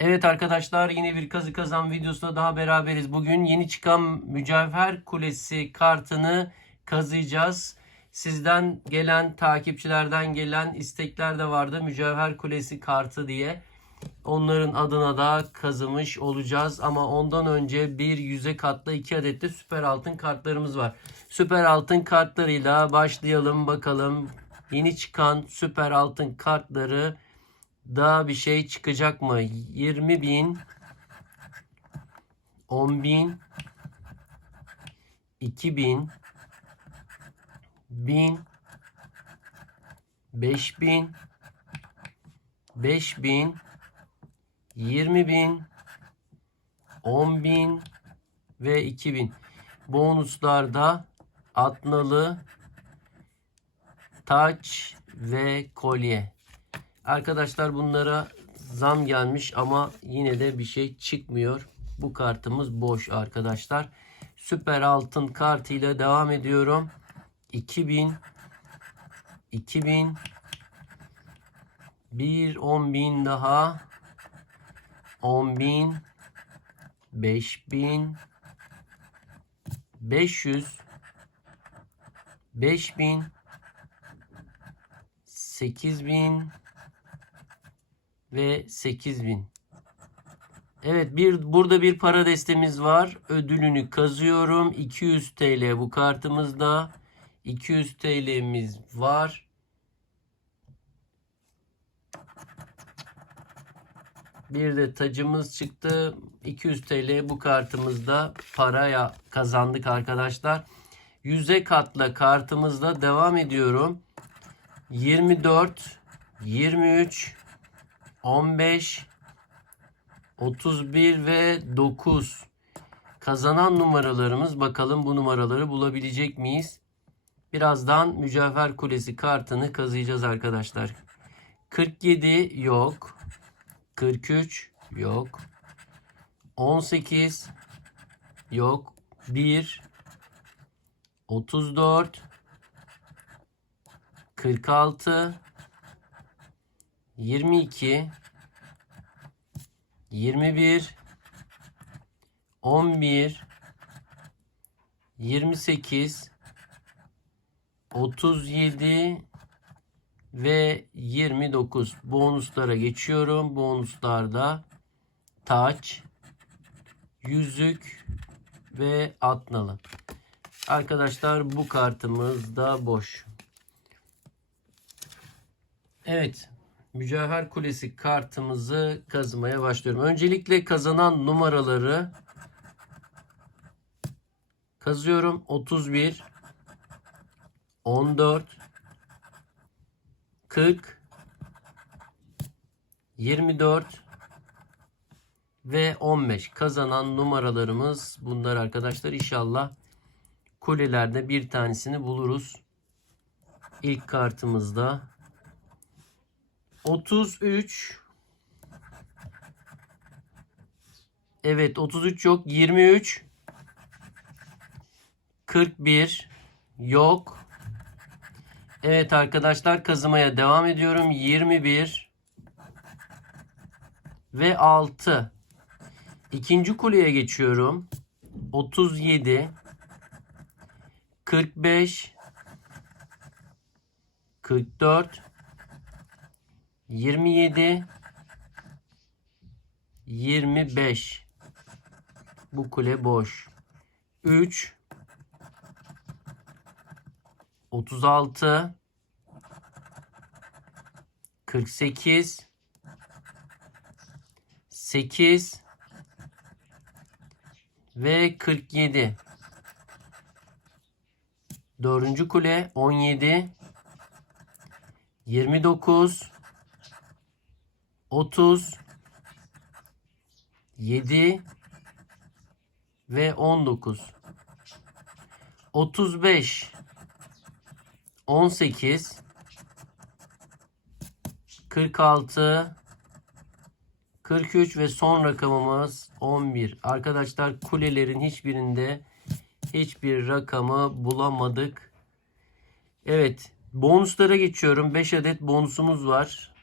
Evet arkadaşlar yine bir kazı kazan videosunda daha beraberiz. Bugün yeni çıkan Mücevher Kulesi kartını kazıyacağız. Sizden gelen takipçilerden gelen istekler de vardı. Mücevher Kulesi kartı diye. Onların adına da kazımış olacağız. Ama ondan önce bir yüze katlı iki adet de süper altın kartlarımız var. Süper altın kartlarıyla başlayalım bakalım. Yeni çıkan süper altın kartları da bir şey çıkacak mı? 20 bin 10 bin 2000 1000 5000 5000 20000 10000 ve 2000 bonuslarda atnalı taç ve kolye Arkadaşlar bunlara zam gelmiş ama yine de bir şey çıkmıyor. Bu kartımız boş arkadaşlar. Süper altın kartıyla devam ediyorum. 2000 2000 bir 10.000 daha 10.000 5000 500 5000 8000 ve 8000. Evet bir burada bir para destemiz var. Ödülünü kazıyorum. 200 TL bu kartımızda. 200 TL'miz var. Bir de tacımız çıktı. 200 TL bu kartımızda paraya kazandık arkadaşlar. Yüze katla kartımızla devam ediyorum. 24 23 15 31 ve 9 kazanan numaralarımız bakalım bu numaraları bulabilecek miyiz? Birazdan Mücevher Kulesi kartını kazıyacağız arkadaşlar. 47 yok. 43 yok. 18 yok. 1 34 46 22 21 11 28 37 ve 29 bonuslara geçiyorum. Bonuslarda taç, yüzük ve atnalı. Arkadaşlar bu kartımız da boş. Evet. Mücevher Kulesi kartımızı kazımaya başlıyorum. Öncelikle kazanan numaraları kazıyorum. 31 14 40 24 ve 15 kazanan numaralarımız bunlar arkadaşlar. İnşallah kulelerde bir tanesini buluruz. İlk kartımızda 33 Evet 33 yok 23 41 yok. Evet arkadaşlar kazımaya devam ediyorum. 21 ve 6 İkinci kuleye geçiyorum. 37 45 44 27 25 bu kule boş. 3 36 48 8 ve 47 Dördüncü kule 17 29 30 7 ve 19 35 18 46 43 ve son rakamımız 11. Arkadaşlar kulelerin hiçbirinde hiçbir rakamı bulamadık. Evet, bonuslara geçiyorum. 5 adet bonusumuz var.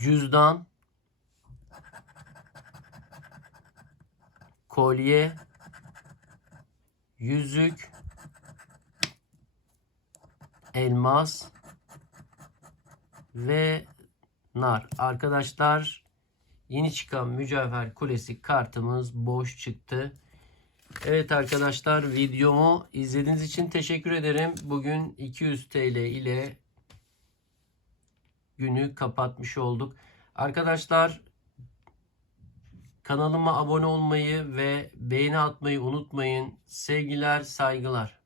Cüzdan, kolye, yüzük, elmas ve nar. Arkadaşlar yeni çıkan mücevher kulesi kartımız boş çıktı. Evet arkadaşlar videomu izlediğiniz için teşekkür ederim. Bugün 200 TL ile günü kapatmış olduk. Arkadaşlar kanalıma abone olmayı ve beğeni atmayı unutmayın. Sevgiler, saygılar.